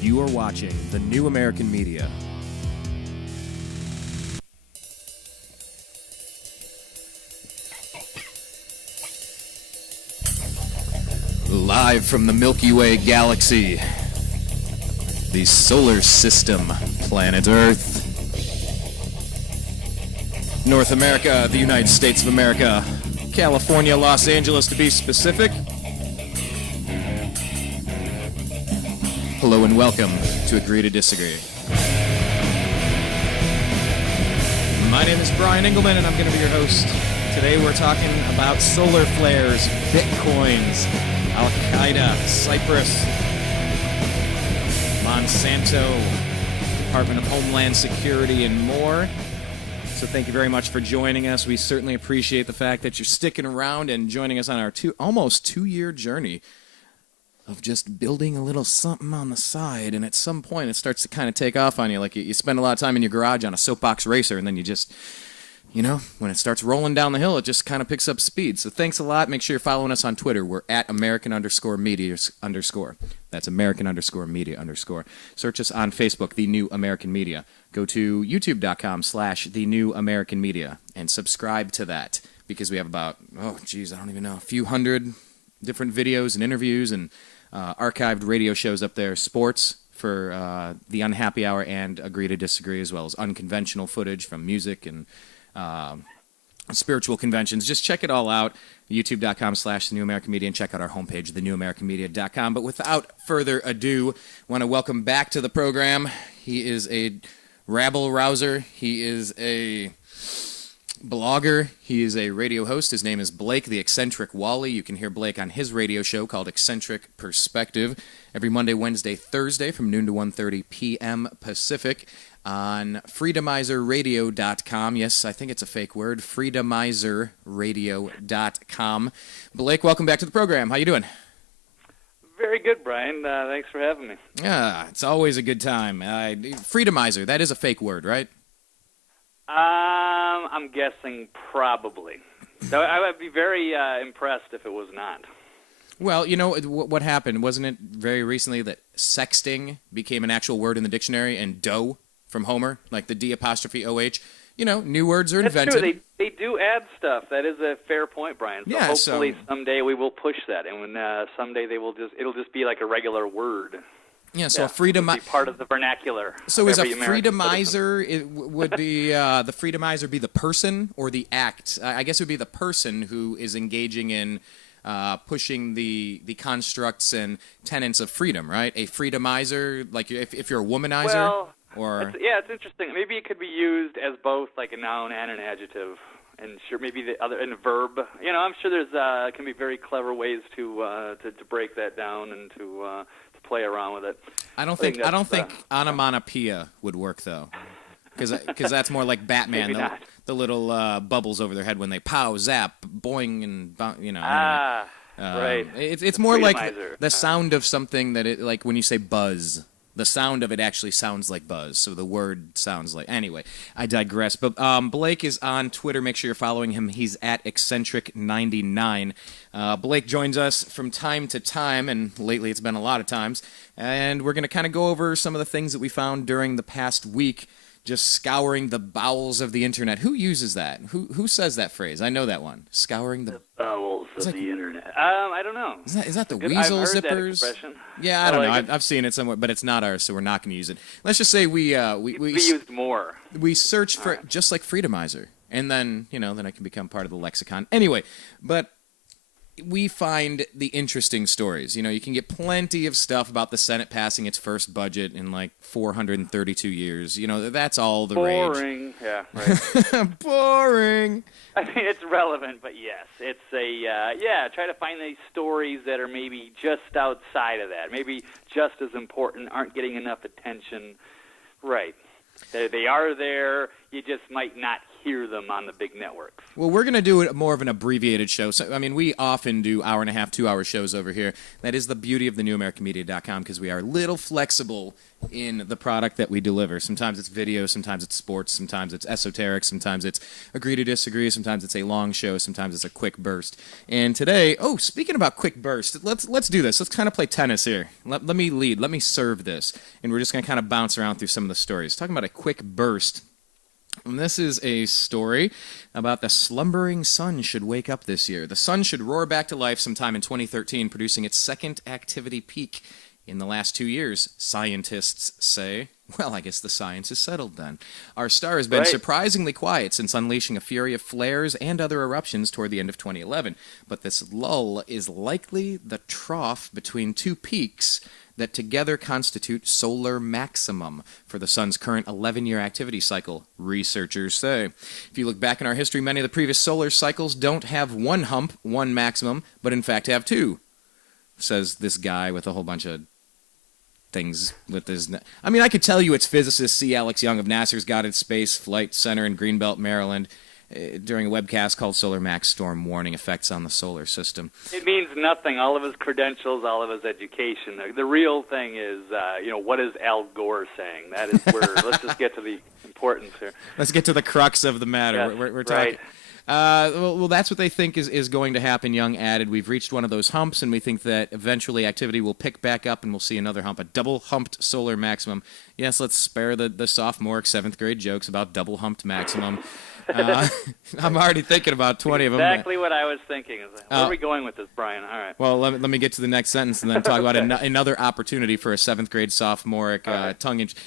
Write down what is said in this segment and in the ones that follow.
You are watching the New American Media. Live from the Milky Way galaxy, the solar system, planet Earth, North America, the United States of America, California, Los Angeles to be specific. Hello and welcome to Agree to Disagree. My name is Brian Engelman and I'm going to be your host. Today we're talking about solar flares, bitcoins, Al-Qaeda, Cyprus, Monsanto, Department of Homeland Security, and more. So thank you very much for joining us. We certainly appreciate the fact that you're sticking around and joining us on our almost two-year journey of just building a little something on the side, and at some point it starts to kind of take off on you. Like you spend a lot of time in your garage on a soapbox racer, and then you just, when it starts rolling down the hill, it just kind of picks up speed. So thanks a lot. Make sure you're following us on Twitter. We're at American_media_. That's American_media_. Search us on Facebook, The New American Media. Go to youtube.com/The New American Media and subscribe to that, because we have about, a few hundred different videos and interviews and archived radio shows up there, sports for the Unhappy Hour and Agree to Disagree, as well as unconventional footage from music and spiritual conventions. Just check it all out, youtube.com/The New American Media, and check out our homepage, thenewamericanmedia.com. But without further ado, I want to welcome back to the program. He is a rabble-rouser. He is a blogger. He is a radio host. His name is Blake, the Eccentric Walley. You can hear Blake on his radio show called Eccentric Perspective every Monday, Wednesday, Thursday from noon to 1:30 p.m. Pacific on freedomizerradio.com. Yes, I think it's a fake word, freedomizerradio.com. Blake, welcome back to the program. How you doing? Very good, Brian. Thanks for having me. Yeah, it's always a good time. Freedomizer, that is a fake word, right? I'm guessing probably. So I would be very impressed if it was not. Well, what happened? Wasn't it very recently that sexting became an actual word in the dictionary, and dough from Homer, like the D''OH? New words are invented. That's true. They do add stuff. That is a fair point, Brian. So hopefully someday we will push that, and when someday it'll just be like a regular word. Yeah, so a freedom be part of the vernacular. So is a freedomizer? Would the freedomizer be the person or the act? I guess it would be the person who is engaging in pushing the constructs and tenets of freedom, right? A freedomizer, like if you're a womanizer. Well, or it's interesting. Maybe it could be used as both like a noun and an adjective, and sure, maybe the other and a verb. I'm sure there's can be very clever ways to break that down and to play around with it. I don't think onomatopoeia would work though, because that's more like Batman. The little bubbles over their head when they pow, zap, boing, and right. It's more like the sound of something that like when you say buzz. The sound of it actually sounds like buzz, so the word sounds like... Anyway, I digress. But Blake is on Twitter. Make sure you're following him. He's at Eccentric99. Blake joins us from time to time, and lately it's been a lot of times. And we're going to kind of go over some of the things that we found during the past week, just scouring the bowels of the internet. Who uses that? Who says that phrase? I know that one. Scouring the bowels of the internet. I don't know. Is that the weasel I've heard zippers? That expression. Yeah, I don't know. I've seen it somewhere, but it's not ours, so we're not going to use it. Let's just say we used more. We search for just like freedomizer, and then then I can become part of the lexicon. Anyway, but we find the interesting stories. You can get plenty of stuff about the Senate passing its first budget in like 432 years. That's all the rage. Boring. Yeah, right. Boring. I mean, it's relevant, but yes, it's try to find these stories that are maybe just outside of that, maybe just as important, aren't getting enough attention. Right. They are there. You just might not hear them on the big networks. Well, we're going to do more of an abbreviated show. So, I mean, we often do hour-and-a-half, 2-hour shows over here. That is the beauty of the newamericanmedia.com, because we are a little flexible in the product that we deliver. Sometimes it's video, sometimes it's sports, sometimes it's esoteric, sometimes it's agree to disagree, sometimes it's a long show, sometimes it's a quick burst. And today, speaking about quick burst, let's do this. Let's kind of play tennis here. Let me lead. Let me serve this. And we're just going to kind of bounce around through some of the stories. Talking about a quick burst. And this is a story about the slumbering sun should wake up this year. The sun should roar back to life sometime in 2013, producing its second activity peak in the last 2 years, scientists say. Well, I guess the science is settled then. Our star has been surprisingly quiet since unleashing a fury of flares and other eruptions toward the end of 2011. But this lull is likely the trough between two peaks that together constitute solar maximum for the sun's current 11-year activity cycle, researchers say. If you look back in our history, many of the previous solar cycles don't have one hump, one maximum, but in fact have two, says this guy with a whole bunch of things with his... I mean, I could tell you it's physicist C. Alex Young of NASA's Goddard Space Flight Center in Greenbelt, Maryland, during a webcast called Solar Max Storm Warning Effects on the Solar System. It means nothing. All of his credentials, all of his education. The real thing is, what is Al Gore saying? That is where... Let's just get to the importance here. Let's get to the crux of the matter. Yes, we're talking... Right. Well, that's what they think is going to happen, Young added. We've reached one of those humps, and we think that eventually activity will pick back up, and we'll see another hump, a double-humped solar maximum. Yes, let's spare the sophomoric 7th grade jokes about double-humped maximum. I'm already thinking about 20 of them. Exactly what I was thinking. Where are we going with this, Brian? All right. Well, let me get to the next sentence and then talk about another opportunity for a 7th grade sophomoric tongue-in-cheek.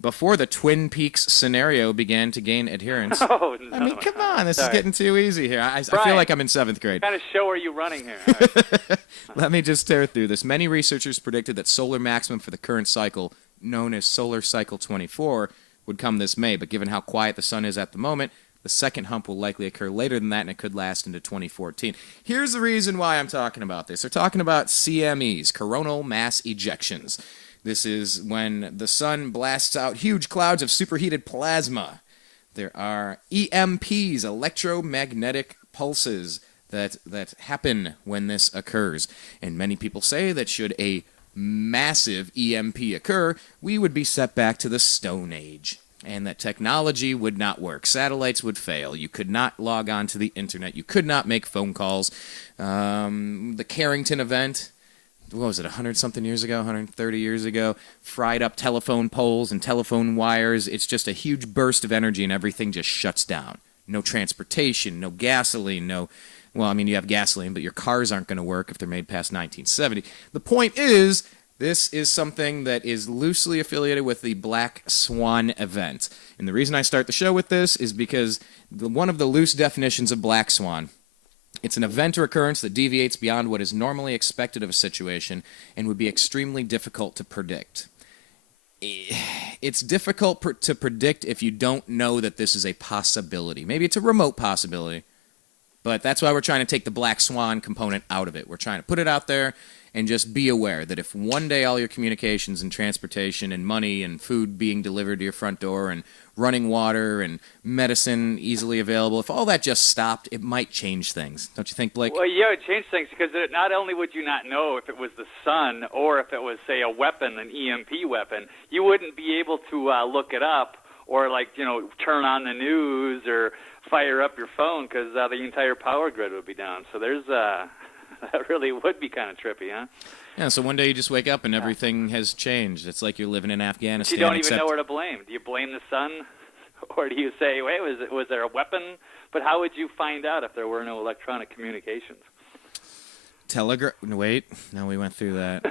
Before the Twin Peaks scenario began to gain adherence. Oh, no. I mean, come on, this is getting too easy here. I feel like I'm in 7th grade. What kind of show are you running here? All right. Let me just tear through this. Many researchers predicted that solar maximum for the current cycle, known as Solar Cycle 24, would come this May, but given how quiet the sun is at the moment, the second hump will likely occur later than that, and it could last into 2014. Here's the reason why I'm talking about this. They're talking about CMEs, coronal mass ejections. This is when the sun blasts out huge clouds of superheated plasma. There are EMPs, electromagnetic pulses, that happen when this occurs. And many people say that should a massive EMP occur, we would be set back to the Stone Age, and that technology would not work. Satellites would fail. You could not log on to the internet. You could not make phone calls. The Carrington event... what was it, 100-something years ago, 130 years ago, fried up telephone poles and telephone wires. It's just a huge burst of energy, and everything just shuts down. No transportation, no gasoline, well, I mean, you have gasoline, but your cars aren't going to work if they're made past 1970. The point is, this is something that is loosely affiliated with the Black Swan event. And the reason I start the show with this is because one of the loose definitions of Black Swan, it's an event or occurrence that deviates beyond what is normally expected of a situation and would be extremely difficult to predict. It's difficult to predict if you don't know that this is a possibility. Maybe it's a remote possibility, but that's why we're trying to take the Black Swan component out of it. We're trying to put it out there and just be aware that if one day all your communications and transportation and money and food being delivered to your front door and running water and medicine easily available, if all that just stopped, it might change things. Don't you think, Blake? Well, yeah, it changed things because not only would you not know if it was the sun or if it was, say, a weapon, an EMP weapon, you wouldn't be able to look it up or, turn on the news or fire up your phone because the entire power grid would be down. So there's... that really would be kind of trippy, huh? Yeah, so one day you just wake up and everything has changed. It's like you're living in Afghanistan. But you don't even know where to blame. Do you blame the sun? Or do you say, wait, was there a weapon? But how would you find out if there were no electronic communications? Wait, no, we went through that.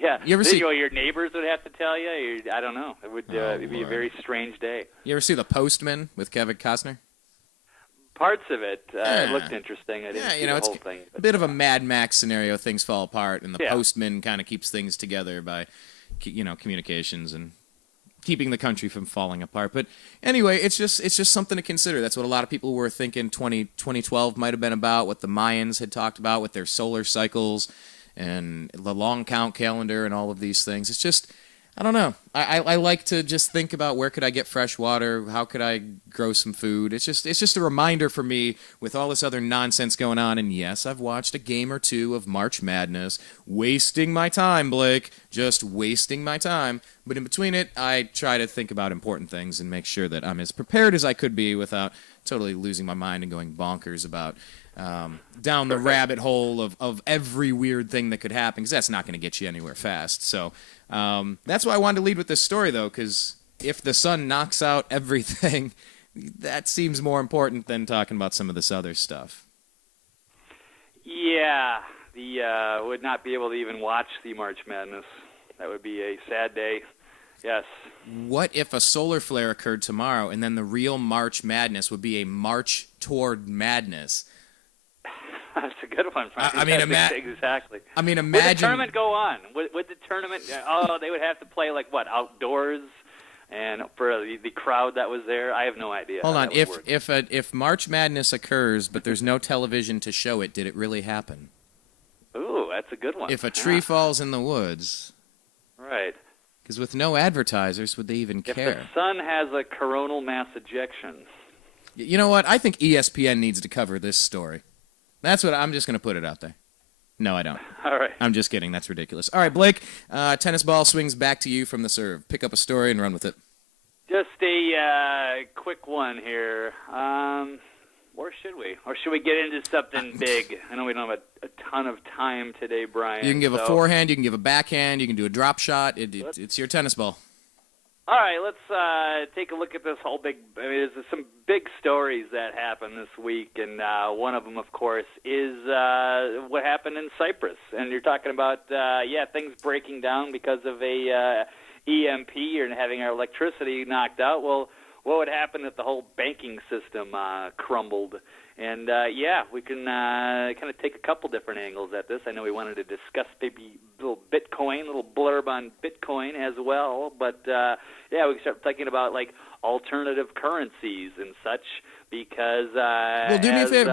Yeah. You ever see... your neighbors would have to tell you? I don't know. It would it'd be a very strange day. You ever see The Postman with Kevin Costner? Parts of it looked interesting. I didn't see the whole thing. A bit of a Mad Max scenario. Things fall apart, and the postman kind of keeps things together by, communications and keeping the country from falling apart. But anyway, it's just something to consider. That's what a lot of people were thinking 2012 might have been about, what the Mayans had talked about with their solar cycles and the long count calendar and all of these things. It's just... I don't know. I like to just think about where could I get fresh water, how could I grow some food. It's just a reminder for me with all this other nonsense going on. And yes, I've watched a game or two of March Madness, wasting my time, Blake, just wasting my time. But in between it, I try to think about important things and make sure that I'm as prepared as I could be without totally losing my mind and going bonkers about down the rabbit hole of every weird thing that could happen, because that's not going to get you anywhere fast. So that's why I wanted to lead with this story, though, because if the sun knocks out everything, that seems more important than talking about some of this other stuff. Yeah, would not be able to even watch the March Madness. That would be a sad day. Yes. What if a solar flare occurred tomorrow, and then the real March Madness would be a march toward madness? That's a good one, Frank. I mean, exactly. I mean, imagine. Would the tournament go on? Would the tournament? Oh, they would have to play like what, outdoors, and for the crowd that was there. I have no idea. Hold on. If March Madness occurs, but there's no television to show it, did it really happen? Ooh, that's a good one. If a tree falls in the woods, right? Because with no advertisers, would they even care? If the sun has a coronal mass ejection. You know what? I think ESPN needs to cover this story. That's what I'm just going to put it out there. No, I don't. All right. I'm just kidding. That's ridiculous. All right, Blake, tennis ball swings back to you from the serve. Pick up a story and run with it. Just a quick one here. Or should we? Or should we get into something big? I know we don't have a ton of time today, Brian. You can give a forehand, you can give a backhand, you can do a drop shot. It's your tennis ball. All right, let's take a look at this whole big. I mean, there's some big stories that happened this week, and one of them, of course, is what happened in Cyprus. And you're talking about, things breaking down because of a EMP and having our electricity knocked out. Well, what would happen if the whole banking system crumbled? And, we can kind of take a couple different angles at this. I know we wanted to discuss maybe a little Bitcoin, a little blurb on Bitcoin as well. But, we can start thinking about, like, alternative currencies and such because, well,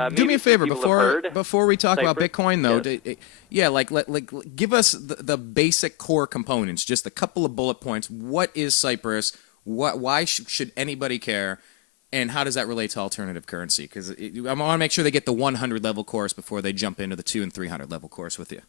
do me a favor before we talk about Bitcoin, though. Yes. Give us the basic core components, just a couple of bullet points. What is Cyprus? Why should anybody care? And how does that relate to alternative currency? Because I want to make sure they get the 100 level course before they jump into the 200 and 300 level course with you.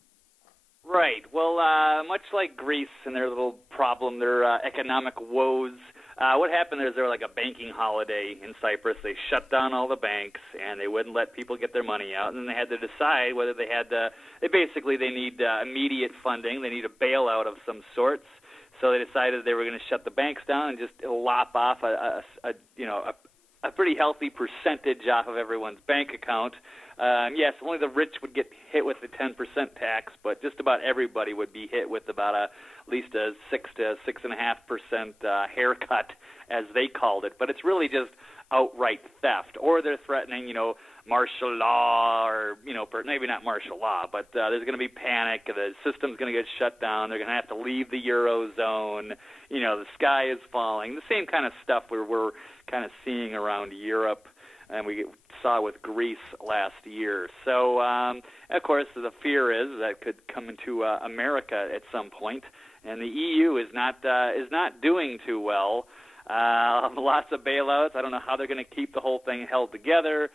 Right. Well, much like Greece and their little problem, their economic woes, what happened is there was like a banking holiday in Cyprus. They shut down all the banks, and they wouldn't let people get their money out. And then they had to decide whether they had to – they need immediate funding. They need a bailout of some sorts. So they decided they were going to shut the banks down and just lop off a pretty healthy percentage off of everyone's bank account. Yes, only the rich would get hit with the 10% tax, but just about everybody would be hit with about at least a 6 to 6.5% haircut, as they called it. But it's really just outright theft, or they're threatening, martial law, or maybe not martial law, but there's going to be panic. The system's going to get shut down. They're going to have to leave the eurozone. The sky is falling. The same kind of stuff we're kind of seeing around Europe, and we saw with Greece last year. So, of course, the fear is that could come into America at some point, and the EU is not doing too well. Lots of bailouts. I don't know how they're going to keep the whole thing held together.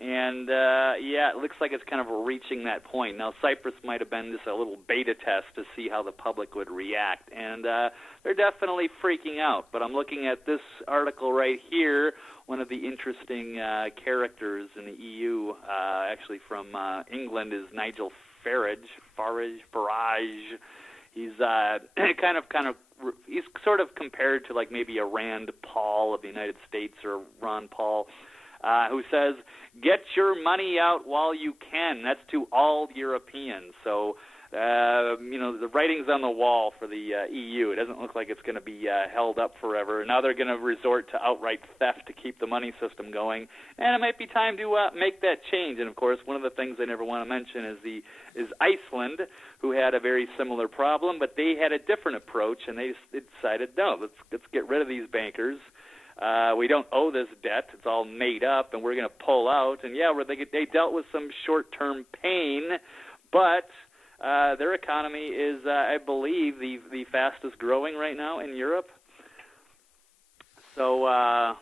And, it looks like it's kind of reaching that point. Now, Cyprus might have been just a little beta test to see how the public would react. And they're definitely freaking out. But I'm looking at this article right here. One of the interesting characters in the EU, actually from England, is Nigel Farage. He's he's sort of compared to like maybe a Rand Paul of the United States or Ron Paul, who says, get your money out while you can. That's to all Europeans. So, the writing's on the wall for the EU. It doesn't look like it's going to be held up forever. Now they're going to resort to outright theft to keep the money system going. And it might be time to make that change. And, of course, one of the things I never want to mention is Iceland, who had a very similar problem, but they had a different approach, and they decided, no, let's get rid of these bankers. We don't owe this debt. It's all made up, and we're going to pull out. And, they dealt with some short-term pain, but their economy is, I believe, the fastest growing right now in Europe. So, I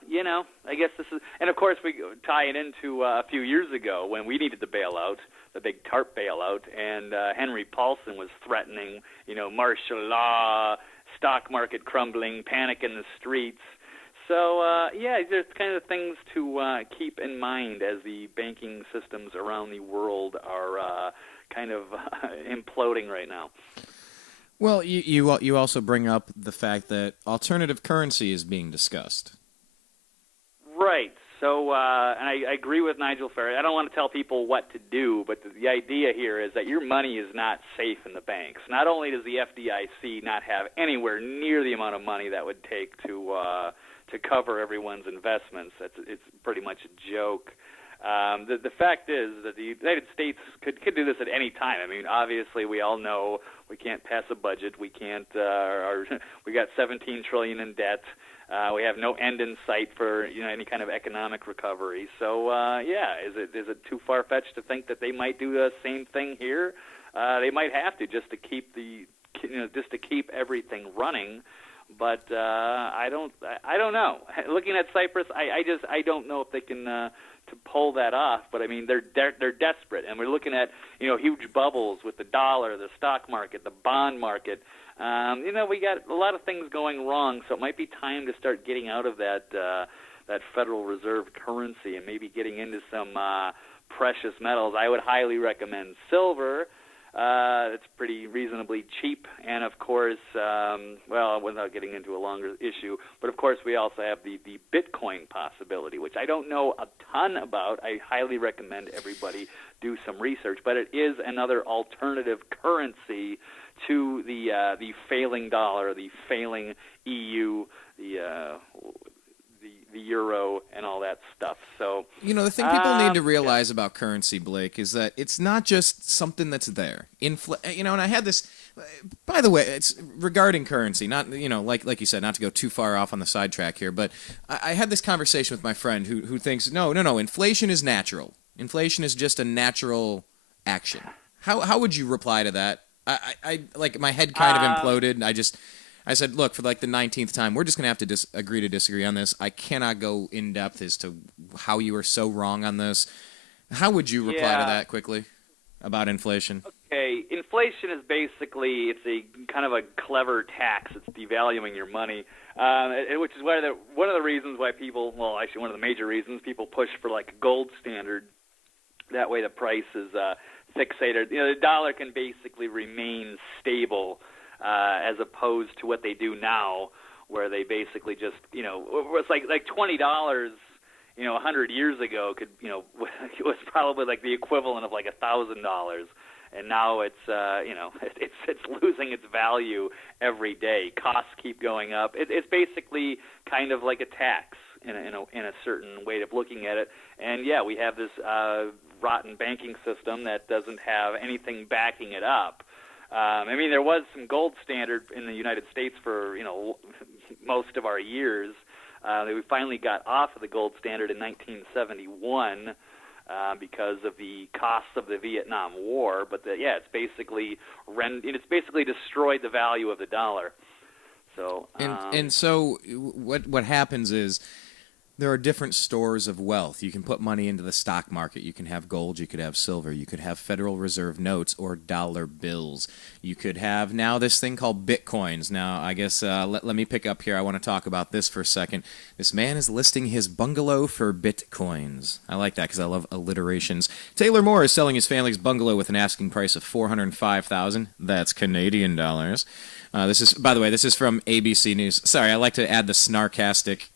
guess this is, and of course we tie it into a few years ago when we needed the bailout, the big TARP bailout, and Henry Paulson was threatening, martial law, stock market crumbling, panic in the streets. So, there's kind of things to keep in mind as the banking systems around the world are kind of imploding right now. Well, you also bring up the fact that alternative currency is being discussed. Right. So, and I agree with Nigel Farage. I don't want to tell people what to do, but the idea here is that your money is not safe in the banks. Not only does the FDIC not have anywhere near the amount of money that would take to cover everyone's investments, it's pretty much a joke. The fact is that the United States could do this at any time. I mean, obviously, we all know we can't pass a budget. We can't. We got $17 trillion in debt. We have no end in sight for any kind of economic recovery. So, is it too far fetched to think that they might do the same thing here? They might have to just to keep everything running. But I don't know. Looking at Cyprus, I don't know if they can to pull that off. But I mean, they're desperate, and we're looking at huge bubbles with the dollar, the stock market, the bond market. We got a lot of things going wrong, so it might be time to start getting out of that Federal Reserve currency and maybe getting into some precious metals. I would highly recommend silver. It's pretty reasonably cheap, and of course, without getting into a longer issue, but of course we also have the Bitcoin possibility, which I don't know a ton about. I highly recommend everybody do some research, but it is another alternative currency to the failing dollar, the failing EU, the euro, and all that stuff. So the thing people need to realize about currency, Blake, is that it's not just something that's there. And I had this. By the way, it's regarding currency, not like you said, not to go too far off on the sidetrack here, but I had this conversation with my friend who thinks no, inflation is natural. Inflation is just a natural action. How would you reply to that? I like my head kind of imploded, and I said, look, for like the 19th time, we're just going to have to agree to disagree on this. I cannot go in depth as to how you are so wrong on this. How would you reply to that quickly about inflation? Okay, inflation is basically, it's a kind of a clever tax. It's devaluing your money, which is one of the reasons why people, one of the major reasons people push for like a gold standard. That way the price is fixated. The dollar can basically remain stable as opposed to what they do now, where they basically just, it's like $20, 100 years ago it was probably like the equivalent of like $1,000, and now it's it's losing its value every day. Costs keep going up. It's basically kind of like a tax in a certain way of looking at it. And we have this rotten banking system that doesn't have anything backing it up. There was some gold standard in the United States for, most of our years. We finally got off of the gold standard in 1971 because of the costs of the Vietnam War. But it's basically destroyed the value of the dollar. So and so what happens is, there are different stores of wealth. You can put money into the stock market. You can have gold. You could have silver. You could have Federal Reserve notes or dollar bills. You could have now this thing called Bitcoins. Now, I guess let me pick up here. I want to talk about this for a second. This man is listing his bungalow for Bitcoins. I like that because I love alliterations. Taylor Moore is selling his family's bungalow with an asking price of $405,000. That's Canadian dollars. This is, by the way, this is from ABC News. Sorry, I like to add the snarkastic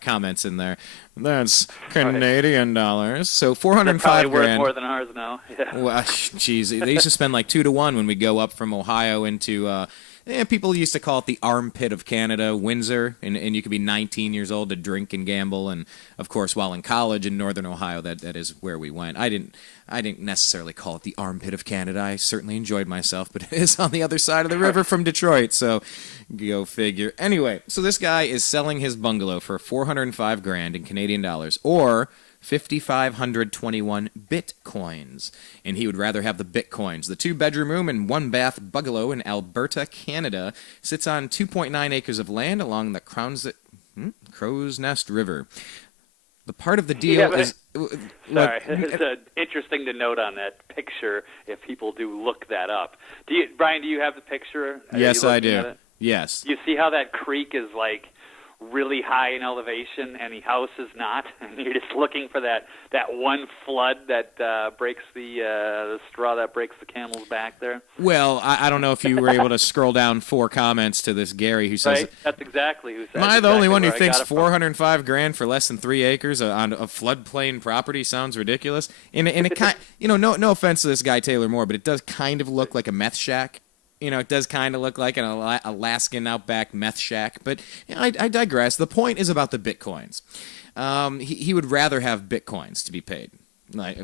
comments in there. That's Canadian dollars. So $405,000. Probably worth more than ours now. Yeah. Well, geez, they used to spend like 2 to 1 when we go up from Ohio into. People used to call it the armpit of Canada, Windsor, and you could be 19 years old to drink and gamble. And of course, while in college in Northern Ohio, that is where we went. I didn't necessarily call it the armpit of Canada. I certainly enjoyed myself, but it is on the other side of the river from Detroit, so go figure. Anyway, so this guy is selling his bungalow for $405,000 in Canadian dollars, or 5,521 bitcoins. And he would rather have the bitcoins. The 2-bedroom room and 1-bath bungalow in Alberta, Canada, sits on 2.9 acres of land along the Crow's Nest River. The part of the deal is... Sorry, it's interesting to note on that picture if people do look that up. Brian, do you have the picture? Yes, I do. Yes. You see how that creek is like really high in elevation and the house is not? And you're just looking for that one flood that breaks the straw that breaks the camel's back there? Well, I don't know if you were able to scroll down 4 comments to this Gary who says... Right, that's exactly who said Am I the only one who thinks $405,000 for less than 3 acres on a floodplain property sounds ridiculous? And it kind, no offense to this guy Taylor Moore, but it does kind of look like a meth shack. It does kind of look like an Alaskan outback meth shack. But I digress. The point is about the bitcoins. He would rather have bitcoins to be paid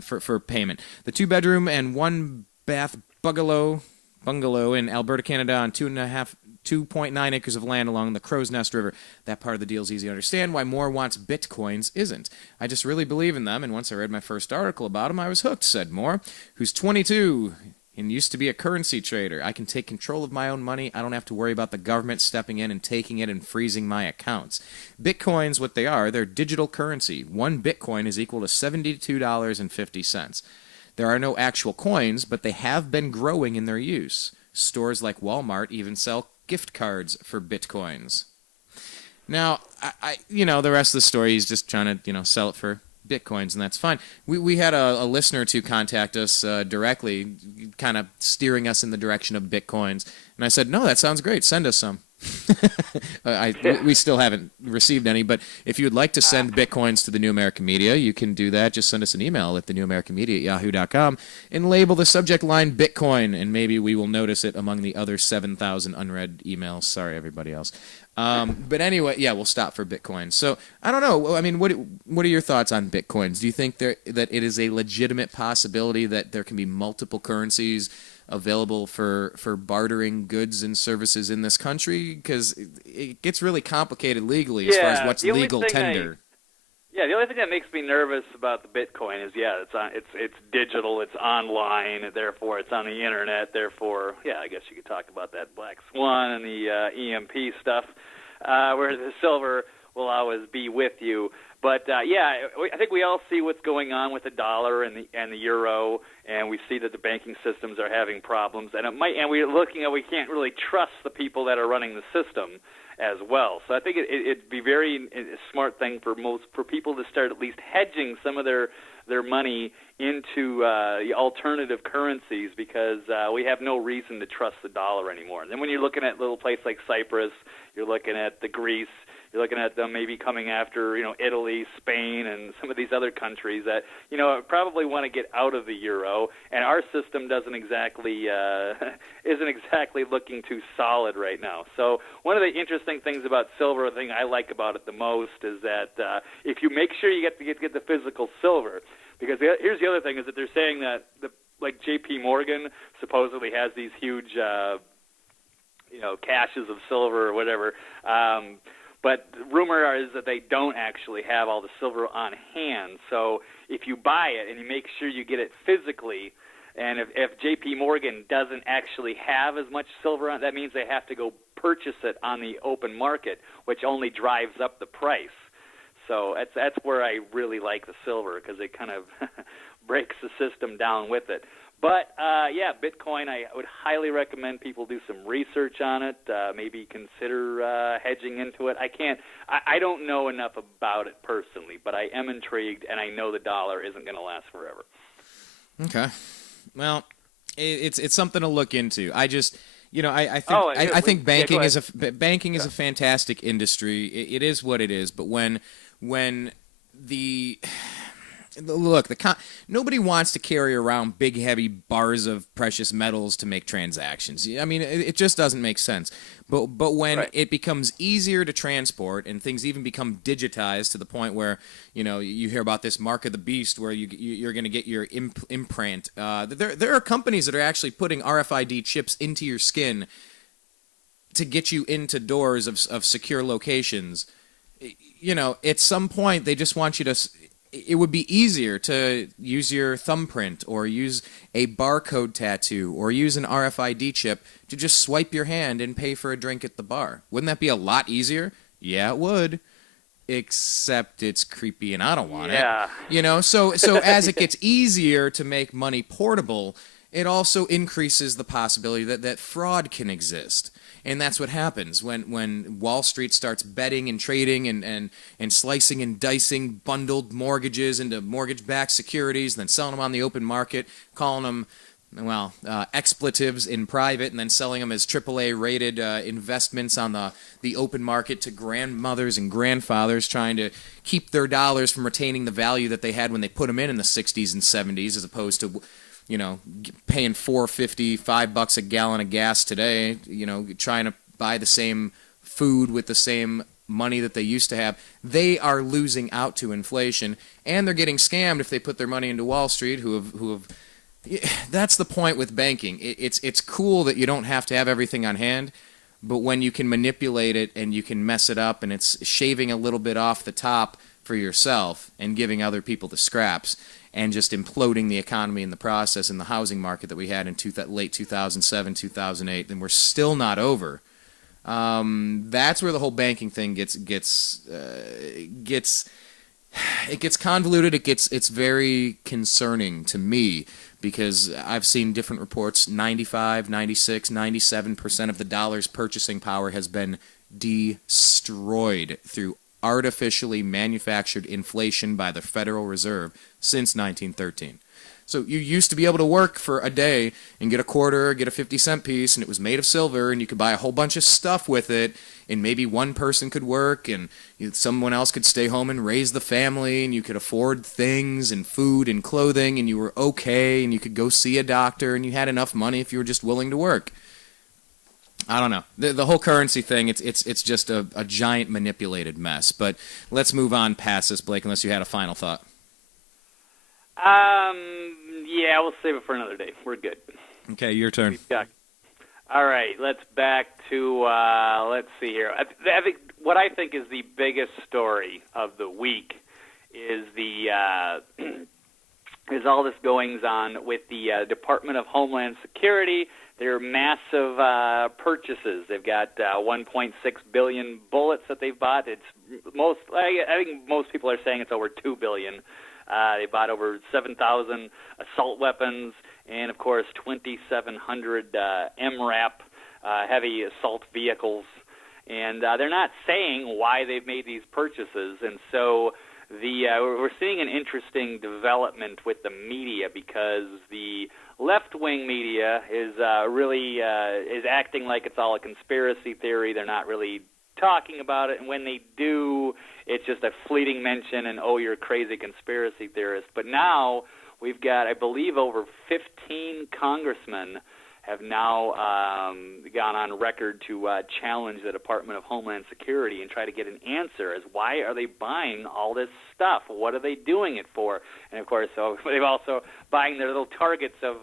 for payment. The 2-bedroom and 1-bath bungalow in Alberta, Canada, on 2.9 acres of land along the Crow's Nest River. That part of the deal is easy to understand. Why Moore wants bitcoins isn't. I just really believe in them, and once I read my first article about him, I was hooked, said Moore, who's 22 and used to be a currency trader. I can take control of my own money. I don't have to worry about the government stepping in and taking it and freezing my accounts. Bitcoins, what they are, they're digital currency. 1 Bitcoin is equal to $72.50. There are no actual coins, but they have been growing in their use. Stores like Walmart even sell gift cards for Bitcoins. Now, the rest of the story is just trying to, sell it for Bitcoins, and that's fine. We had a listener to contact us directly, kind of steering us in the direction of Bitcoins, and I said, no, that sounds great. Send us some. We still haven't received any, but if you would like to send Bitcoins to the New American Media, you can do that. Just send us an email at thenewamericanmedia@yahoo.com and label the subject line Bitcoin, and maybe we will notice it among the other 7,000 unread emails. Sorry, everybody else. But anyway, yeah, we'll stop for Bitcoin. So I don't know. I mean, what are your thoughts on Bitcoins? Do you think that it is a legitimate possibility that there can be multiple currencies available for bartering goods and services in this country? Because it gets really complicated legally as far as what's legal tender. The only thing that makes me nervous about the Bitcoin is, it's digital, it's online, therefore it's on the internet, therefore, I guess you could talk about that Black Swan and the EMP stuff, where the silver will always be with you. But I think we all see what's going on with the dollar and the euro, and we see that the banking systems are having problems, and we're looking at we can't really trust the people that are running the system as well. So I think it'd be very smart thing for people to start at least hedging some of their money into the alternative currencies, because we have no reason to trust the dollar anymore. And then when you're looking at a little place like Cyprus, you're looking at the Greece, you're looking at them maybe coming after, Italy, Spain, and some of these other countries that, probably want to get out of the euro. And our system isn't exactly looking too solid right now. So one of the interesting things about silver, the thing I like about it the most, is that if you make sure you get the physical silver, because here's the other thing is that they're saying that like J.P. Morgan supposedly has these huge, caches of silver or whatever. But the rumor is that they don't actually have all the silver on hand. So if you buy it and you make sure you get it physically, and if J.P. Morgan doesn't actually have as much silver on, that means they have to go purchase it on the open market, which only drives up the price. So that's where I really like the silver, because it kind of breaks the system down with it. But, Bitcoin, I would highly recommend people do some research on it, maybe consider hedging into it. I don't know enough about it personally, but I am intrigued, and I know the dollar isn't going to last forever. Okay. Well, it's something to look into. I just... I think banking is a fantastic industry. It is what it is. But when nobody wants to carry around big, heavy bars of precious metals to make transactions. I mean, it just doesn't make sense. But when it becomes easier to transport, and things even become digitized to the point where you hear about this mark of the beast, where you're going to get your imprint. There are companies that are actually putting RFID chips into your skin to get you into doors of secure locations. At some point they just want you to. it would be easier to use your thumbprint or use a barcode tattoo or use an RFID chip to just swipe your hand and pay for a drink at the bar. Wouldn't that be a lot easier? Yeah, it would. Except it's creepy and I don't want it. So as it gets easier to make money portable, it also increases the possibility that fraud can exist. And that's what happens when Wall Street starts betting and trading and slicing and dicing bundled mortgages into mortgage-backed securities, and then selling them on the open market, calling them, expletives in private, and then selling them as AAA-rated investments on the open market to grandmothers and grandfathers trying to keep their dollars from retaining the value that they had when they put them in the 60s and 70s, as opposed to paying $4.50, $5 a gallon of gas today, trying to buy the same food with the same money that they used to have. They are losing out to inflation, and they're getting scammed if they put their money into Wall Street, who have that's the point with banking. It's cool that you don't have to have everything on hand, but when you can manipulate it and you can mess it up and it's shaving a little bit off the top for yourself and giving other people the scraps, and just imploding the economy in the process in the housing market that we had in late 2007, 2008, and we're still not over. That's where the whole banking thing gets convoluted. It's very concerning to me because I've seen different reports. 95, 96, 97% of the dollar's purchasing power has been destroyed through artificially manufactured inflation by the Federal Reserve since 1913. So you used to be able to work for a day and get a quarter, get a 50-cent piece, and it was made of silver, and you could buy a whole bunch of stuff with it, and maybe one person could work, and someone else could stay home and raise the family, and you could afford things and food and clothing, and you were okay, and you could go see a doctor, and you had enough money if you were just willing to work. I don't know. The whole currency thing, it's just a giant manipulated mess. But let's move on past this, Blake, unless you had a final thought. Yeah, we'll save it for another day. We're good. Okay, your turn. All right, let's back to, let's see here. I think what I think is the biggest story of the week is is all this goings on with the Department of Homeland Security. Their massive purchases. They've got 1.6 billion bullets that they've bought. I think most people are saying it's over 2 billion. They bought over 7,000 assault weapons and, of course, 2,700 MRAP heavy assault vehicles. And they're not saying why they've made these purchases. And so we're seeing an interesting development with the media because the left-wing media is really acting like it's all a conspiracy theory. They're not really talking about it, and when they do, it's just a fleeting mention and, oh, you're a crazy conspiracy theorist. But now we've got, I believe, over 15 congressmen have now gone on record to challenge the Department of Homeland Security and try to get an answer as why are they buying all this stuff? What are they doing it for? And, of course, they've also buying their little targets of,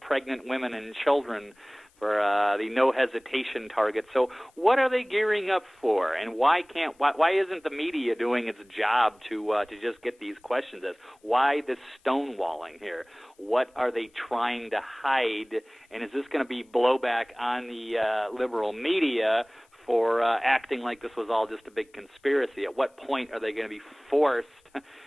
pregnant women and children for the no hesitation target. So what are they gearing up for, and why isn't the media doing its job to just get these questions asked? Why this stonewalling here? What are they trying to hide, and is this going to be blowback on the liberal media for acting like this was all just a big conspiracy? At what point are they going to be forced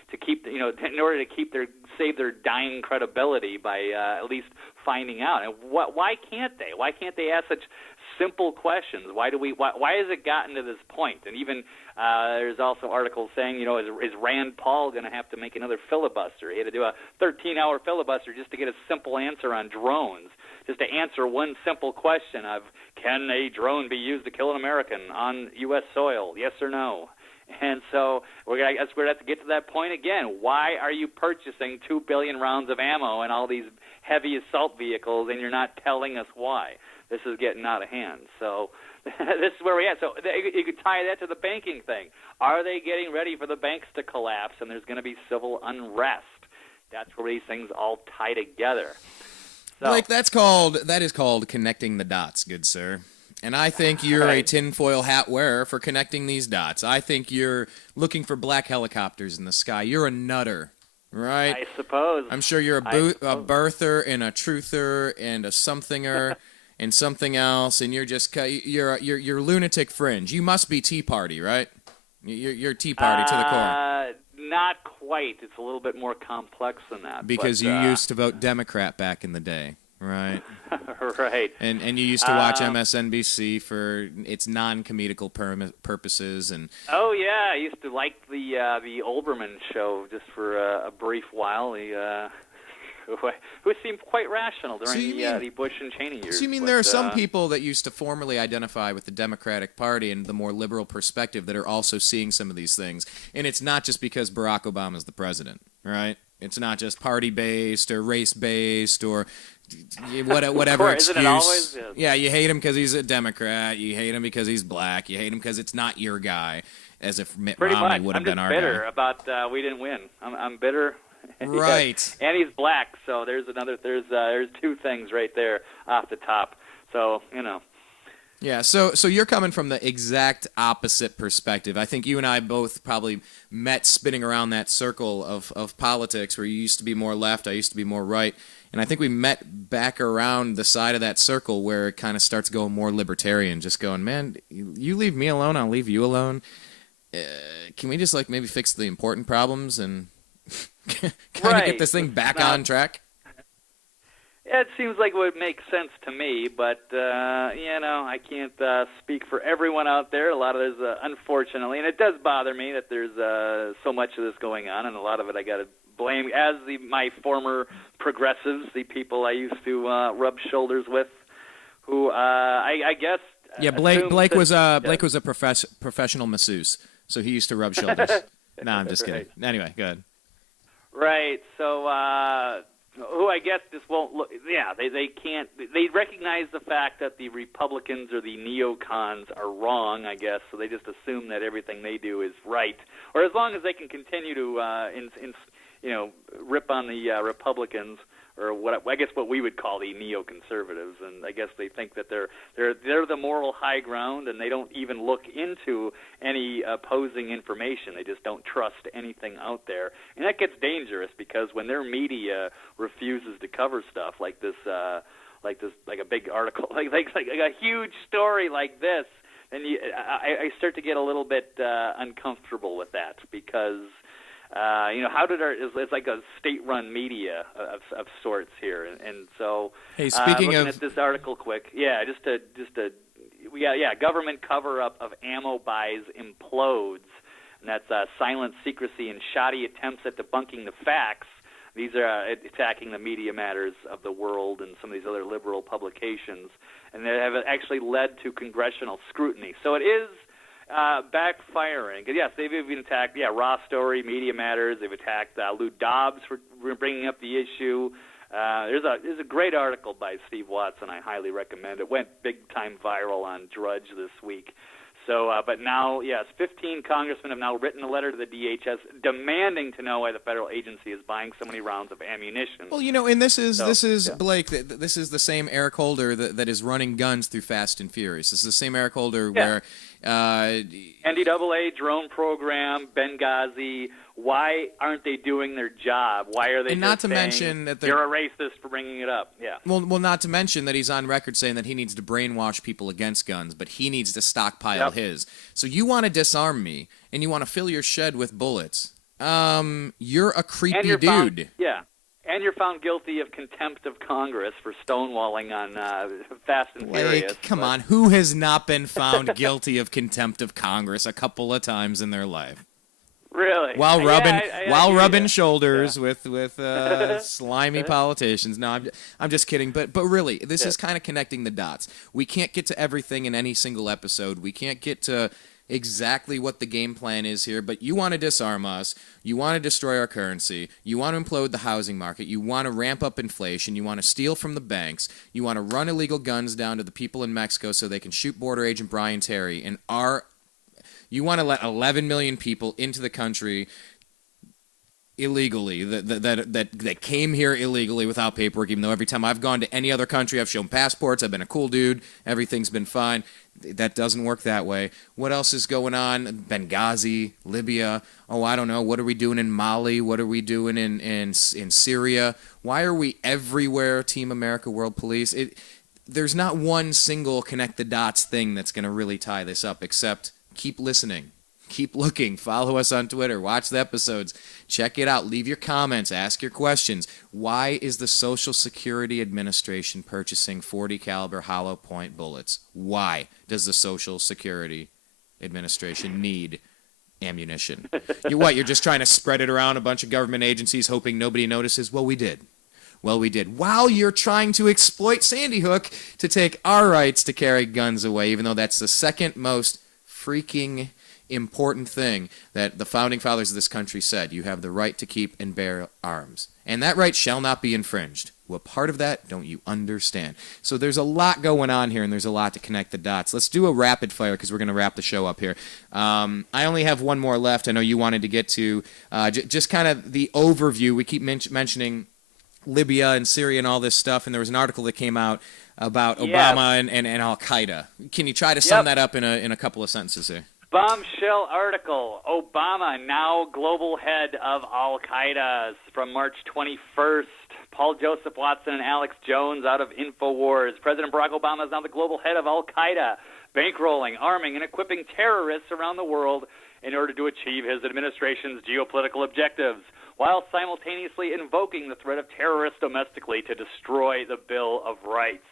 to keep, in order to save their dying credibility by at least finding out? And why can't they? Why can't they ask such simple questions? Why has it gotten to this point? And even there's also articles saying, is Rand Paul going to have to make another filibuster? He had to do a 13-hour filibuster just to get a simple answer on drones, just to answer one simple question of, can a drone be used to kill an American on U.S. soil, yes or no? And so we're going to have to get to that point again. Why are you purchasing 2 billion rounds of ammo and all these heavy assault vehicles, and you're not telling us why? This is getting out of hand. So this is where we're at. So you could tie that to the banking thing. Are they getting ready for the banks to collapse, and there's going to be civil unrest? That's where these things all tie together. So, that is called connecting the dots, good sir. And I think you're a tinfoil hat wearer for connecting these dots. I think you're looking for black helicopters in the sky. You're a nutter, right? I suppose. I'm sure you're a birther and a truther and a somethinger and something else, and you're just you're lunatic fringe. You must be Tea Party, right? You're Tea Party to the core. Not quite. It's a little bit more complex than that. Because you used to vote Democrat back in the day. Right. Right. And you used to watch MSNBC for its non-comedical purposes and. Oh yeah, I used to like the Olbermann show just for a brief while. Who seemed quite rational during the Bush and Cheney years. So you mean there are some people that used to formerly identify with the Democratic Party and the more liberal perspective that are also seeing some of these things, and it's not just because Barack Obama is the president, right? It's not just party-based or race-based or whatever excuse. Isn't it always? Yeah, you hate him because he's a Democrat. You hate him because he's black. You hate him because it's not your guy, as if Mitt Romney would have been our guy. I'm just bitter about we didn't win. I'm bitter. Right. And he's black, so there's two things right there off the top. So, Yeah, so you're coming from the exact opposite perspective. I think you and I both probably met spinning around that circle of politics where you used to be more left, I used to be more right. And I think we met back around the side of that circle where it kind of starts going more libertarian, just going, man, you leave me alone, I'll leave you alone. Can we just maybe fix the important problems and kind of get this thing back on track? It seems like it would make sense to me, but, I can't speak for everyone out there. A lot of this, unfortunately, and it does bother me that there's so much of this going on, and a lot of it I got to blame as my former progressives, the people I used to rub shoulders with, who I guess. Yeah, Blake was a professional masseuse, so he used to rub shoulders. No, I'm just kidding. Anyway, go ahead. Right. So, who I guess just won't look. Yeah, they can't. They recognize the fact that the Republicans or the neocons are wrong, I guess. So they just assume that everything they do is right, or as long as they can continue to, rip on the Republicans, or what we would call the neoconservatives, and I guess they think that they're the moral high ground, and they don't even look into any opposing information. They just don't trust anything out there, and that gets dangerous because when their media refuses to cover stuff like this, like a big article, like a huge story like this, then I start to get a little bit uncomfortable with that because. It's like a state-run media of sorts here, and so. Hey, speaking looking at this article, quick, government cover-up of ammo buys implodes, and that's silent secrecy and shoddy attempts at debunking the facts. These are attacking the media matters of the world and some of these other liberal publications, and they have actually led to congressional scrutiny. So it is. Backfiring. Yes, they've even attacked, Raw Story, Media Matters. They've attacked Lou Dobbs for bringing up the issue. There's a great article by Steve Watson I highly recommend. It went big time viral on Drudge this week. So, but now, 15 congressmen have now written a letter to the DHS demanding to know why the federal agency is buying so many rounds of ammunition. Well, and this is Blake. This is the same Eric Holder that is running guns through Fast and Furious. This is the same Eric Holder where NDAA drone program, Benghazi. Why aren't they doing their job? Why are they? And not to mention that you're a racist for bringing it up. Yeah. Well, not to mention that he's on record saying that he needs to brainwash people against guns, but he needs to stockpile his. So you want to disarm me, and you want to fill your shed with bullets. You're a creepy dude. And you're found guilty of contempt of Congress for stonewalling on Fast and Furious. Come on, who has not been found guilty of contempt of Congress a couple of times in their life? Really? While rubbing shoulders with slimy politicians. No, I'm just kidding. But really, this is kind of connecting the dots. We can't get to everything in any single episode. We can't get to exactly what the game plan is here, but you want to disarm us, you want to destroy our currency, you want to implode the housing market, you want to ramp up inflation, you want to steal from the banks, you want to run illegal guns down to the people in Mexico so they can shoot border agent Brian Terry, and you want to let 11 million people into the country illegally, that came here illegally without paperwork, even though every time I've gone to any other country, I've shown passports, I've been a cool dude, everything's been fine. That doesn't work that way. What else is going on? Benghazi, Libya. Oh, I don't know. What are we doing in Mali? What are we doing in Syria? Why are we everywhere, Team America, World Police? There's not one single connect the dots thing that's going to really tie this up, except keep listening. Keep looking. Follow us on Twitter. Watch the episodes. Check it out. Leave your comments. Ask your questions. Why is the Social Security Administration purchasing 40 caliber hollow point bullets? Why does the Social Security Administration need ammunition? You're just trying to spread it around a bunch of government agencies hoping nobody notices? Well, we did. While you're trying to exploit Sandy Hook to take our rights to carry guns away, even though that's the second most freaking important thing that the founding fathers of this country said. You have the right to keep and bear arms, and that right shall not be infringed. What part of that don't you understand? So there's a lot going on here, and there's a lot to connect the dots. Let's do a rapid fire because we're going to wrap the show up here. I only have one more left. I know you wanted to get to just kind of the overview. We keep mentioning Libya and Syria and all this stuff, and there was an article that came out about Obama and Al-Qaeda. Can you try to sum that up in a couple of sentences here? Bombshell article, Obama now global head of Al-Qaeda, from March 21st. Paul Joseph Watson and Alex Jones out of InfoWars. President Barack Obama is now the global head of Al-Qaeda, bankrolling, arming, and equipping terrorists around the world in order to achieve his administration's geopolitical objectives, while simultaneously invoking the threat of terrorists domestically to destroy the Bill of Rights.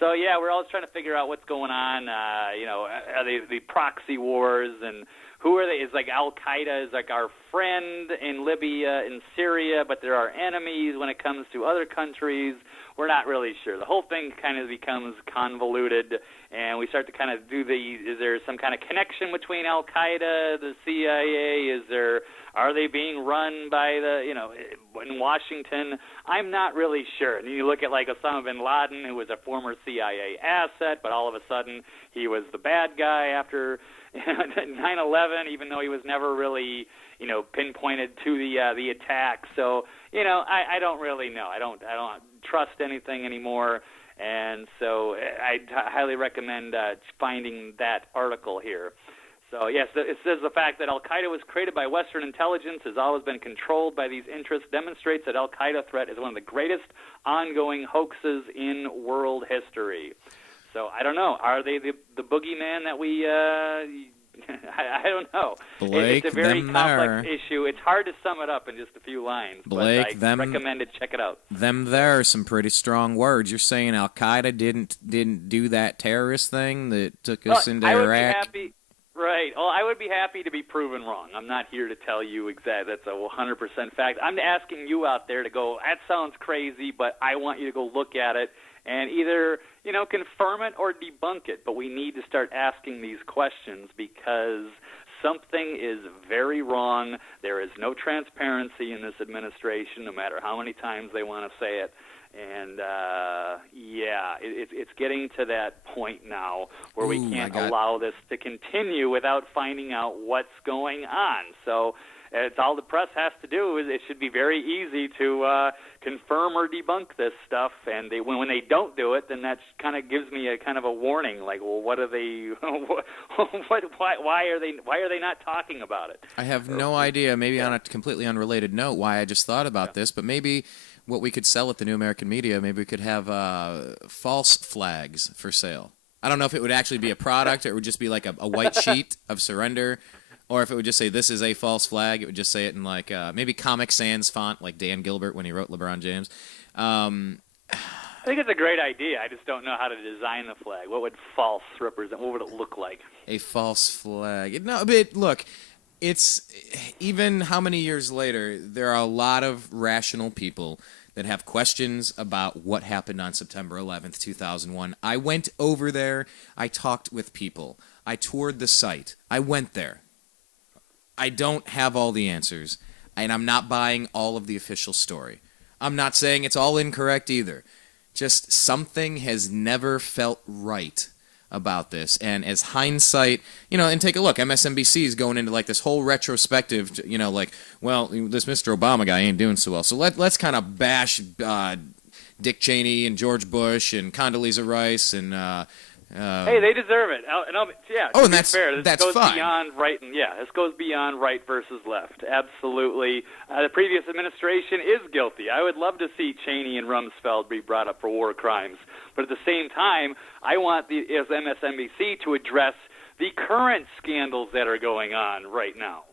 So, yeah, we're always trying to figure out what's going on. Are they the proxy wars, and who are they? Is like Al-Qaeda is like our friend in Libya and Syria, but they're our enemies when it comes to other countries. We're not really sure. The whole thing kind of becomes convoluted, and we start to kind of is there some kind of connection between Al-Qaeda, the CIA? Are they being run by in Washington? I'm not really sure. And you look at like Osama bin Laden, who was a former CIA asset, but all of a sudden he was the bad guy after 9/11, even though he was never really, pinpointed to the attack. So, I don't really know. I don't trust anything anymore. And so I highly recommend finding that article here. So, yes, it says the fact that Al-Qaeda was created by Western intelligence, has always been controlled by these interests, demonstrates that Al-Qaeda threat is one of the greatest ongoing hoaxes in world history. So, I don't know. Are they the boogeyman that we I don't know. Blake, it's a very complex issue. It's hard to sum it up in just a few lines. Blake, but I recommend it. Check it out. There are some pretty strong words. You're saying Al-Qaeda didn't do that terrorist thing that took us into Iraq? Would be happy. Right. Well, I would be happy to be proven wrong. I'm not here to tell you exactly. That's a 100% fact. I'm asking you out there to go, that sounds crazy, but I want you to go look at it and either, confirm it or debunk it. But we need to start asking these questions because something is very wrong. There is no transparency in this administration, no matter how many times they want to say it. And, it's getting to that point now where we can't allow this to continue without finding out what's going on. So it's all the press has to do. It should be very easy to confirm or debunk this stuff. And when they don't do it, then that kind of gives me a kind of a warning. Like, well, what are they? Why are they not talking about it? I have no idea. Maybe on a completely unrelated note, why I just thought about this, but maybe what we could sell at the New American Media, maybe we could have false flags for sale. I don't know if it would actually be a product or it would just be like a white sheet of surrender, or if it would just say this is a false flag. It would just say it in like maybe Comic Sans font, like Dan Gilbert when he wrote LeBron James. I think it's a great idea. I just don't know how to design the flag. What would false represent? What would it look like? A false flag. No, but look, it's even how many years later, there are a lot of rational people that have questions about what happened on September 11th, 2001. I went over there. I talked with people. I toured the site. I went there. I don't have all the answers, and I'm not buying all of the official story. I'm not saying it's all incorrect either. Just something has never felt right about this. And as hindsight, and take a look, MSNBC is going into like this whole retrospective, like, well, this Mr. Obama guy ain't doing so well. So let's kind of bash Dick Cheney and George Bush and Condoleezza Rice and hey, they deserve it. And that's fair. This goes fine. Beyond right, this goes beyond right versus left. Absolutely. The previous administration is guilty. I would love to see Cheney and Rumsfeld be brought up for war crimes. But at the same time, I want as MSNBC to address the current scandals that are going on right now.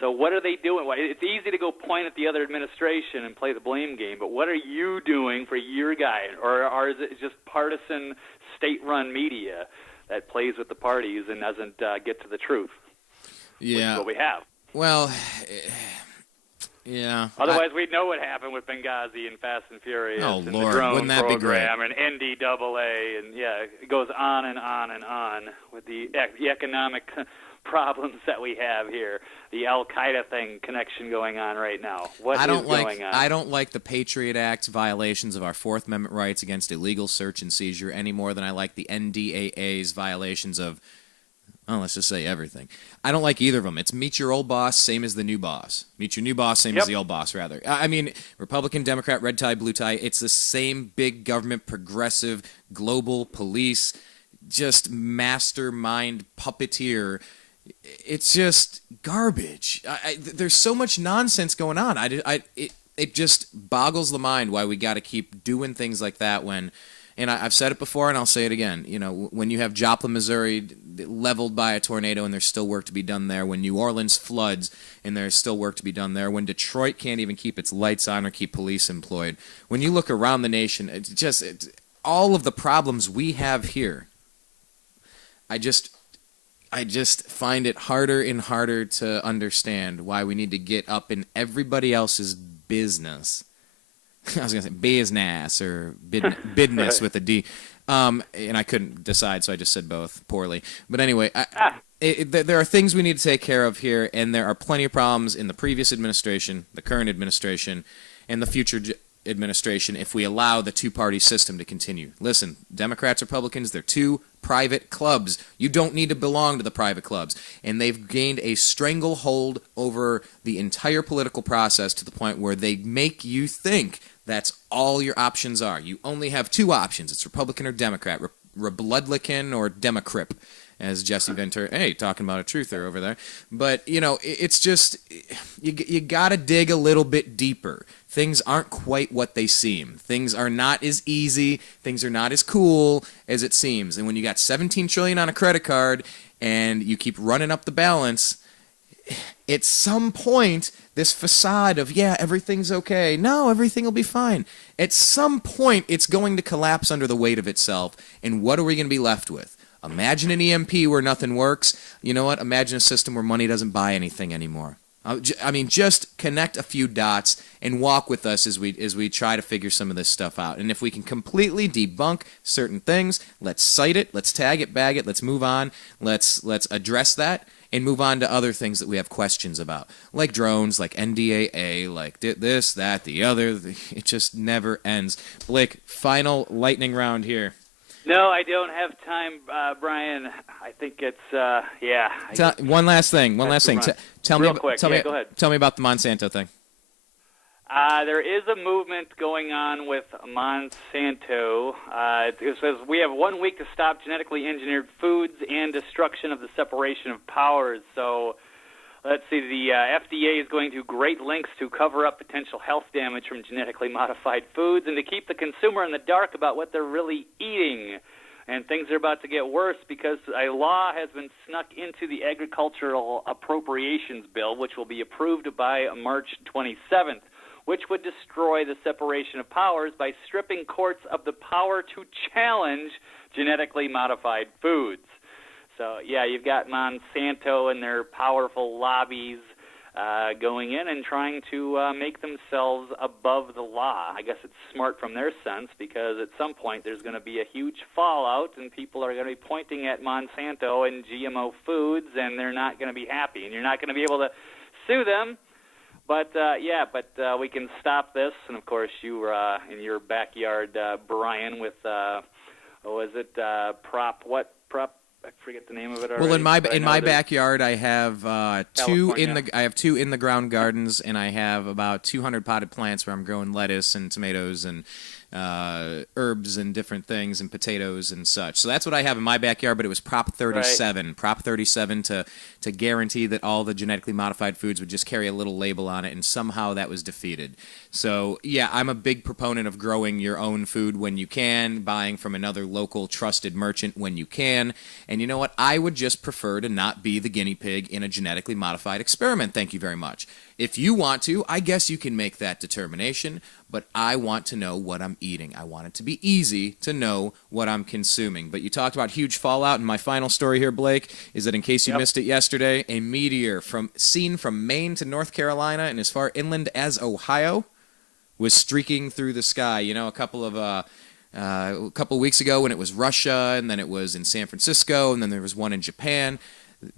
So what are they doing? It's easy to go point at the other administration and play the blame game, but what are you doing for your guy? Or is it just partisan state-run media that plays with the parties and doesn't get to the truth? Yeah. Which is what we have. Well, yeah. Otherwise, we'd know what happened with Benghazi and Fast and Furious and the drone wouldn't that program be great? and NDAA, and it goes on and on and on with the economic problems that we have here. The Al-Qaeda connection going on right now. What is going on? I don't like the Patriot Act's violations of our Fourth Amendment rights against illegal search and seizure any more than I like the NDAA's violations of, let's just say everything. I don't like either of them. It's meet your old boss, same as the new boss. Meet your new boss, same as the old boss, rather. I mean, Republican, Democrat, red tie, blue tie, it's the same big government, progressive, global police, just mastermind puppeteer. It's just garbage. There's so much nonsense going on. It just boggles the mind why we got to keep doing things like that when, and I've said it before and I'll say it again, when you have Joplin, Missouri leveled by a tornado and there's still work to be done there, when New Orleans floods and there's still work to be done there, when Detroit can't even keep its lights on or keep police employed, when you look around the nation, it's all of the problems we have here, I just find it harder and harder to understand why we need to get up in everybody else's business. I was going to say business or bidness with a D. And I couldn't decide, so I just said both poorly. But anyway, there are things we need to take care of here, and there are plenty of problems in the previous administration, the current administration, and the future administration if we allow the two-party system to continue. Listen, Democrats, Republicans, they're two private clubs. You don't need to belong to the private clubs. And they've gained a stranglehold over the entire political process to the point where they make you think that's all your options are. You only have two options. It's Republican or Democrat, Republican or Democrip, as Jesse Ventura, talking about a truther over there. But, it's just, you got to dig a little bit deeper. Things aren't quite what they seem. Things are not as easy. Things are not as cool as it seems. And when you got $17 trillion on a credit card and you keep running up the balance, at some point, this facade of, everything's okay. No, everything will be fine. At some point, it's going to collapse under the weight of itself. And what are we going to be left with? Imagine an EMP where nothing works. You know what? Imagine a system where money doesn't buy anything anymore. I mean, just connect a few dots and walk with us as we try to figure some of this stuff out. And if we can completely debunk certain things, let's cite it, let's tag it, bag it, let's move on, let's address that, and move on to other things that we have questions about, like drones, like NDAA, like this, that, the other. It just never ends. Blake, final lightning round here. No, I don't have time, Brian. I think it's One last thing. Tell me quick. Go ahead. Tell me about the Monsanto thing. There is a movement going on with Monsanto. It says we have 1 week to stop genetically engineered foods and destruction of the separation of powers. So let's see, the FDA is going to great lengths to cover up potential health damage from genetically modified foods and to keep the consumer in the dark about what they're really eating. And things are about to get worse because a law has been snuck into the Agricultural Appropriations Bill, which will be approved by March 27th, which would destroy the separation of powers by stripping courts of the power to challenge genetically modified foods. So, you've got Monsanto and their powerful lobbies going in and trying to make themselves above the law. I guess it's smart from their sense because at some point there's going to be a huge fallout and people are going to be pointing at Monsanto and GMO foods and they're not going to be happy. And you're not going to be able to sue them. But, we can stop this. And, of course, you were in your backyard, Brian, with, Prop what? prop. I forget the name of it already. Well, in my there's backyard, I have two California. in the ground gardens, and I have about 200 potted plants where I'm growing lettuce and tomatoes and herbs and different things and potatoes and such. So that's what I have in my backyard. But it was Prop 37, Prop 37 to guarantee that all the genetically modified foods would just carry a little label on it, and somehow that was defeated. So yeah, I'm a big proponent of growing your own food when you can, buying from another local trusted merchant when you can. And you know what? I would just prefer to not be the guinea pig in a genetically modified experiment. Thank you very much. If you want to, I guess you can make that determination, but I want to know what I'm eating. I want it to be easy to know what I'm consuming. But you talked about huge fallout, and my final story here, Blake, is that in case you missed it yesterday, a meteor seen from Maine to North Carolina and as far inland as Ohio was streaking through the sky. You know, a couple of weeks ago when it was Russia, and then it was in San Francisco, and then there was one in Japan.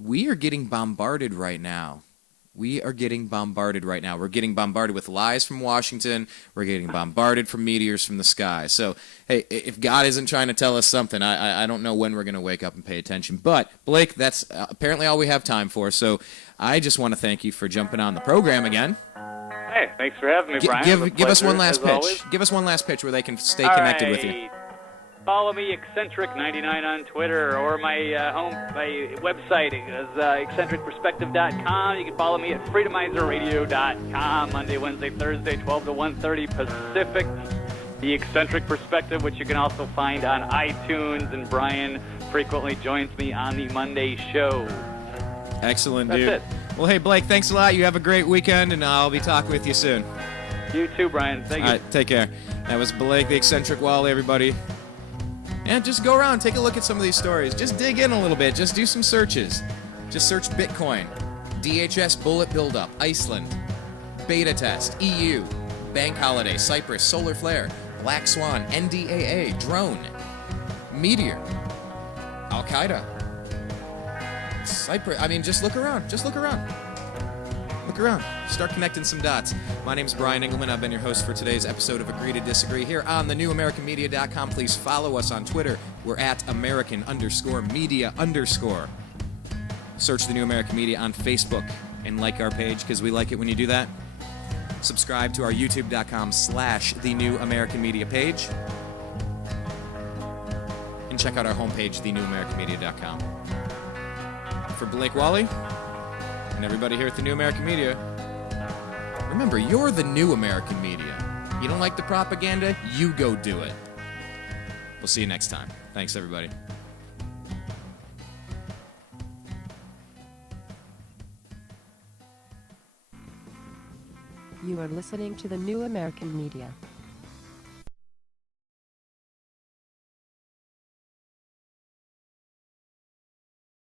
We are getting bombarded right now. We're getting bombarded with lies from Washington. We're getting bombarded from meteors from the sky. So, hey, if God isn't trying to tell us something, I don't know when we're going to wake up and pay attention. But, Blake, that's apparently all we have time for. So I just want to thank you for jumping on the program again. Hey, thanks for having me, Brian. Give us one last pitch. Always. Give us one last pitch where they can stay connected with you. Follow me, Eccentric99 on Twitter, or my website is eccentricperspective.com. You can follow me at freedomizerradio.com Monday, Wednesday, Thursday, 12 to 1:30 Pacific. The Eccentric Perspective, which you can also find on iTunes, and Brian frequently joins me on the Monday show. Excellent, dude. That's it. Well, hey, Blake, thanks a lot. You have a great weekend, and I'll be talking with you soon. You too, Brian. Thank you. All right, take care. That was Blake, the Eccentric Walley, everybody. And just go around, take a look at some of these stories. Just dig in a little bit. Just do some searches. Just search Bitcoin, DHS bullet buildup, Iceland, beta test, EU, bank holiday, Cyprus, solar flare, Black Swan, NDAA, drone, meteor, Al-Qaeda, Cyprus. I mean, just look around. Just look around. Look around. Start connecting some dots. My name's Brian Engelman. I've been your host for today's episode of Agree to Disagree here on thenewamericanmedia.com. Please follow us on Twitter. We're at American_media_. Search The New American Media on Facebook and like our page because we like it when you do that. Subscribe to our youtube.com/The New American Media page. And check out our homepage, thenewamericanmedia.com. For Blake Walley and everybody here at the New American Media, remember, you're the New American Media. You don't like the propaganda? You go do it. We'll see you next time. Thanks, everybody. You are listening to the New American Media.